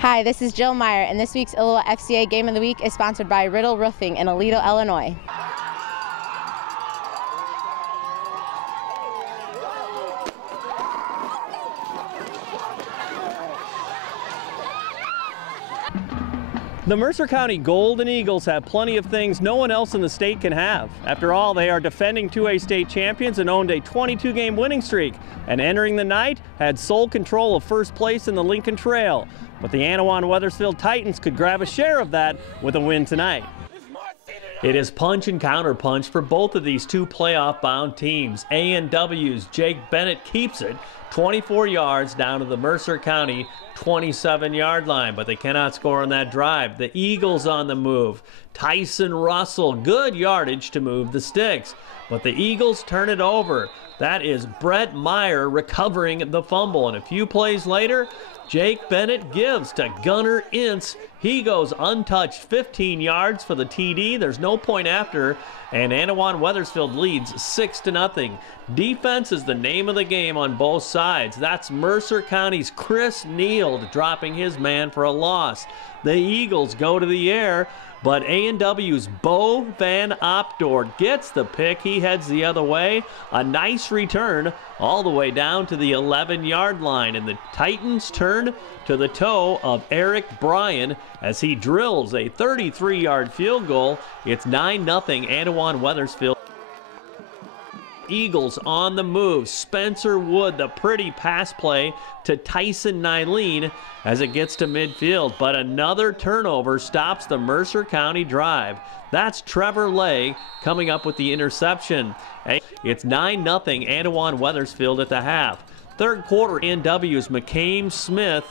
Hi, this is Jill Meyer, and this week's ILLOWA FCA Game of the Week is sponsored by Riddle Roofing in Aledo, Illinois. The Mercer County Golden Eagles have plenty of things no one else in the state can have. After all, they are defending 2A state champions and owned a 22-game winning streak, and entering the night had sole control of first place in the Lincoln Trail. But the Annawan-Wethersfield Titans could grab a share of that with a win tonight. It is punch and counterpunch for both of these two playoff-bound teams. A&W's Jake Bennett keeps it 24 yards down to the Mercer County 27-yard line, but they cannot score on that drive. The Eagles on the move. Tyson Russell, good yardage to move the sticks, but the Eagles turn it over. That is Brett Meyer recovering the fumble, and a few plays later, Jake Bennett gives to Gunnar Ince. He goes untouched, 15 yards for the TD. There's no point after, and Annawan-Wethersfield leads 6-0. Defense is the name of the game on both sides. That's Mercer County's Chris Neild dropping his man for a loss. The Eagles go to the air, but A&W's Bo Van Opdorp gets the pick. He heads the other way. A nice return all the way down to the 11-yard line, and the Titans turn to the toe of Eric Bryan as he drills a 33-yard field goal. It's 9-0 Annawan-Wethersfield. Eagles on the move. Spencer Wood, the pretty pass play to Tyson Nylene as it gets to midfield, but another turnover stops the Mercer County drive. That's Trevor Lay coming up with the interception. It's 9-0 Annawan-Wethersfield at the half. Third quarter, A&W's McCain Smith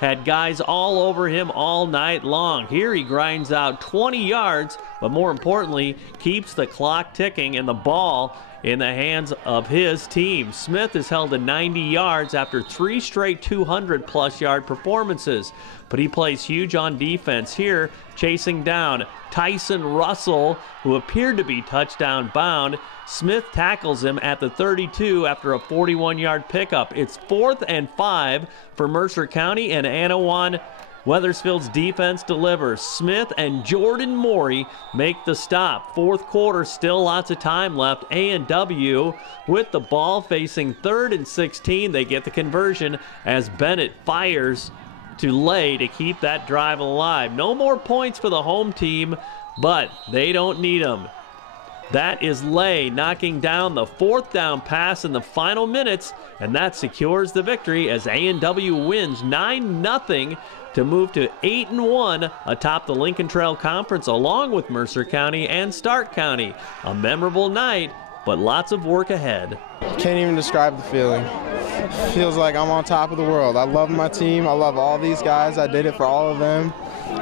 had guys all over him all night long. Here he grinds out 20 yards, but more importantly, keeps the clock ticking and the ball in the hands of his team. Smith is held to 90 yards after 3 straight 200-plus yard performances, but he plays huge on defense here, chasing down Tyson Russell, who appeared to be touchdown bound. Smith tackles him at the 32 after a 41-yard pickup. It's 4th and 5 for Mercer County, and Annawan-Wethersfield's defense delivers. Smith and Jordan Morey make the stop. Fourth quarter, still lots of time left. A&W with the ball facing 3rd and 16. They get the conversion as Bennett fires to Lay to keep that drive alive. No more points for the home team, but they don't need them. That is Lay knocking down the 4th down pass in the final minutes, and that secures the victory as A&W wins 9-0 to move to 8-1 atop the Lincoln Trail Conference along with Mercer County and Stark County. A memorable night, but lots of work ahead. Can't even describe the feeling. Feels like I'm on top of the world. I love my team. I love all these guys. I did it for all of them.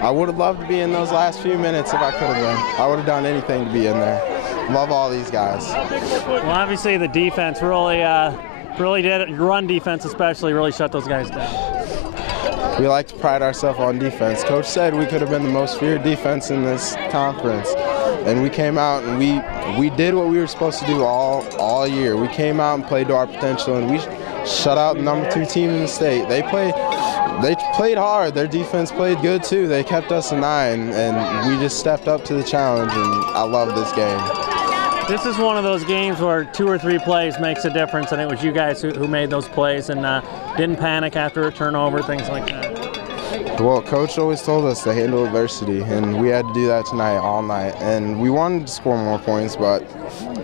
I would have loved to be in those last few minutes if I could have been. I would have done anything to be in there. Love all these guys. Well, obviously the defense really did, run defense especially, really shut those guys down. We like to pride ourselves on defense. Coach said we could have been the most feared defense in this conference. And we came out and we did what we were supposed to do all year. We came out and played to our potential, and we shut out the #2 team in the state. They played hard. Their defense played good too. They kept us a 9, and we just stepped up to the challenge, and I love this game. This is one of those games where 2 or 3 plays makes a difference, and it was you guys who made those plays and didn't panic after a turnover, things like that. Well, Coach always told us to handle adversity, and we had to do that tonight, all night. And we wanted to score more points, but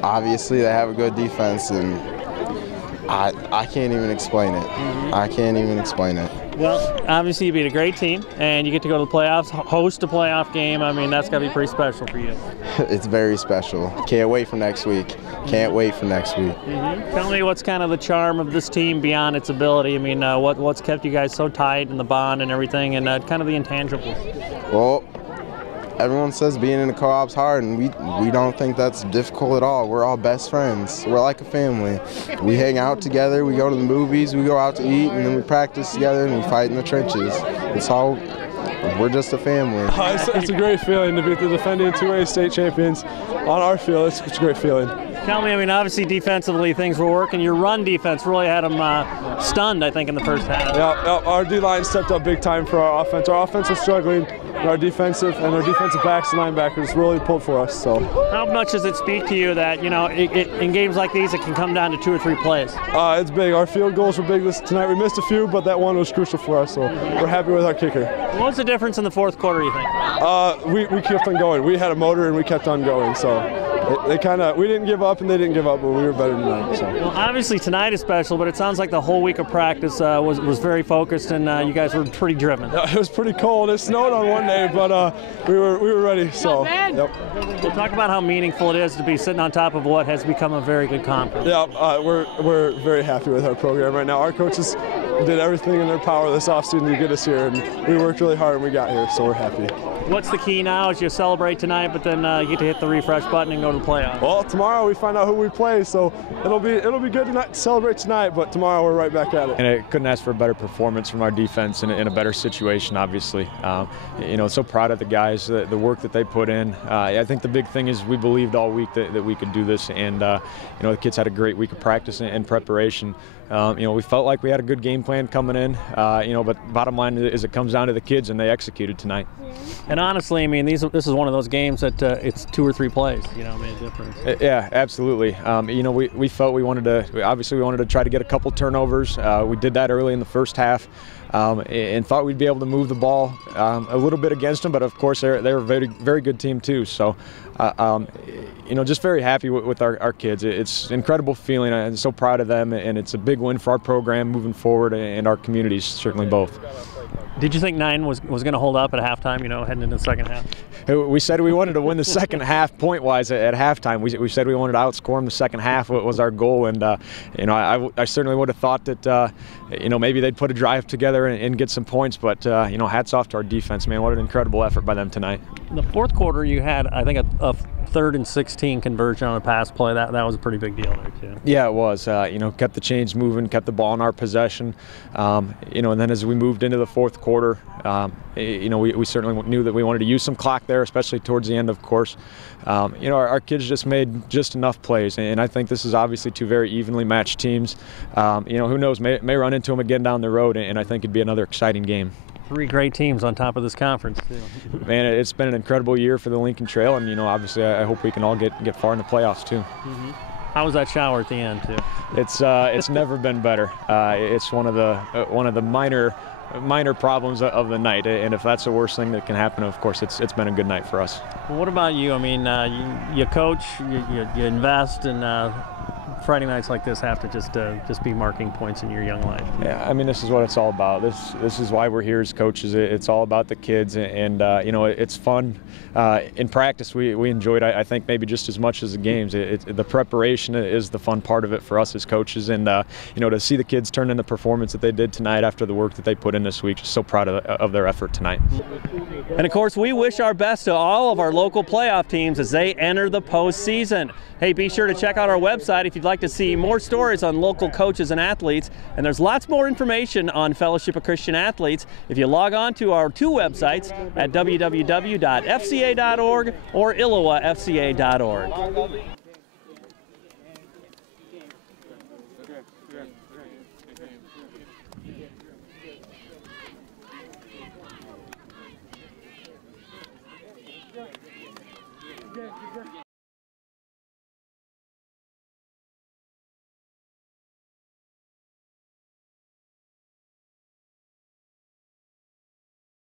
obviously they have a good defense, and I can't even explain it. I can't even explain it. Well, obviously you beat a great team, and you get to go to the playoffs, host a playoff game. I mean, that's got to be pretty special for you. It's very special. Can't wait for next week. Can't wait for next week. Tell me what's kind of the charm of this team beyond its ability. I mean, what's kept you guys so tight and the bond and everything, and kind of the intangibles? Well, everyone says being in the co-op's hard, and we don't think that's difficult at all. We're all best friends. We're like a family. We hang out together, we go to the movies, we go out to eat, and then we practice together and we fight in the trenches. It's all we're just a family. It's a great feeling to beat the defending 2A state champions on our field. It's a great feeling. Tell me, I mean, obviously defensively things were working. Your run defense really had them stunned, I think, in the first half. Yeah, our D-line stepped up big time for our offense. Our offense was struggling, and our defensive backs and linebackers really pulled for us. So, how much does it speak to you that, you know, in games like these it can come down to 2 or 3 plays? It's big. Our field goals were big tonight. We missed a few, but that one was crucial for us. So we're happy with our kicker. What was the difference in the fourth quarter, you think? We kept on going. We had a motor and we kept on going. So we didn't give up and they didn't give up, but we were better tonight. So. Well, obviously tonight is special, but it sounds like the whole week of practice was very focused, and you guys were pretty driven. It was pretty cold. It snowed on one day, but we were ready. So, yep. We'll talk about how meaningful it is to be sitting on top of what has become a very good conference. Yeah, we're very happy with our program right now. Our coaches did everything in their power this offseason to get us here, and we worked really hard and we got here, so we're happy. What's the key now as you celebrate tonight, but then you get to hit the refresh button and go to the playoffs? Well, tomorrow we find out who we play, so it'll be good to celebrate tonight, but tomorrow we're right back at it. And I couldn't ask for a better performance from our defense in a better situation, obviously. You know, so proud of the guys, the work that they put in. I think the big thing is we believed all week that we could do this, and you know, the kids had a great week of practice and preparation. You know, we felt like we had a good game plan coming in, you know, but bottom line is it comes down to the kids, and they executed tonight. And honestly, I mean, this is one of those games that it's 2 or 3 plays, you know, made a difference. Yeah, absolutely. You know, we felt we wanted to try to get a couple turnovers. We did that early in the first half. And thought we'd be able to move the ball a little bit against them, but of course they're a very, very good team too. So, you know, just very happy with our kids. It's an incredible feeling. I'm so proud of them, and it's a big win for our program moving forward, and our communities, certainly both. Did you think 9 was going to hold up at halftime, you know, heading into the second half? We said we wanted to win the second half point-wise at halftime. We said we wanted to outscore them the second half was our goal, and you know, I certainly would have thought that you know, maybe they'd put a drive together and get some points, but you know, hats off to our defense, man. What an incredible effort by them tonight. In the fourth quarter, you had, I think, a 3rd and 16 conversion on a pass play. That was a pretty big deal there too. Yeah, it was. You know, kept the chains moving, kept the ball in our possession. You know, and then as we moved into the fourth quarter, you know, we certainly knew that we wanted to use some clock there, especially towards the end, of course. You know, our kids just made just enough plays, and I think this is obviously 2 very evenly matched teams. You know, who knows, may run into them again down the road, and I think it'd be another exciting game. 3 great teams on top of this conference too. Man, it's been an incredible year for the Lincoln Trail, and you know, obviously I hope we can all get far in the playoffs too. Mm-hmm. How was that shower at the end too? It's never been better. It's one of the minor problems of the night, and if that's the worst thing that can happen, of course it's been a good night for us. Well, what about you? I mean, you coach, you invest, and Friday nights like this have to just be marking points in your young life. Yeah, I mean, this is what it's all about. This is why we're here as coaches. It's all about the kids, and you know, it's fun. In practice, we enjoyed, I think, maybe just as much as the games. The preparation is the fun part of it for us as coaches, and you know, to see the kids turn in the performance that they did tonight after the work that they put in this week, just so proud of their effort tonight. And of course, we wish our best to all of our local playoff teams as they enter the postseason. Hey, be sure to check out our website if you'd like to see more stories on local coaches and athletes. And there's lots more information on Fellowship of Christian Athletes if you log on to our 2 websites at www.fca.org or illowafca.org.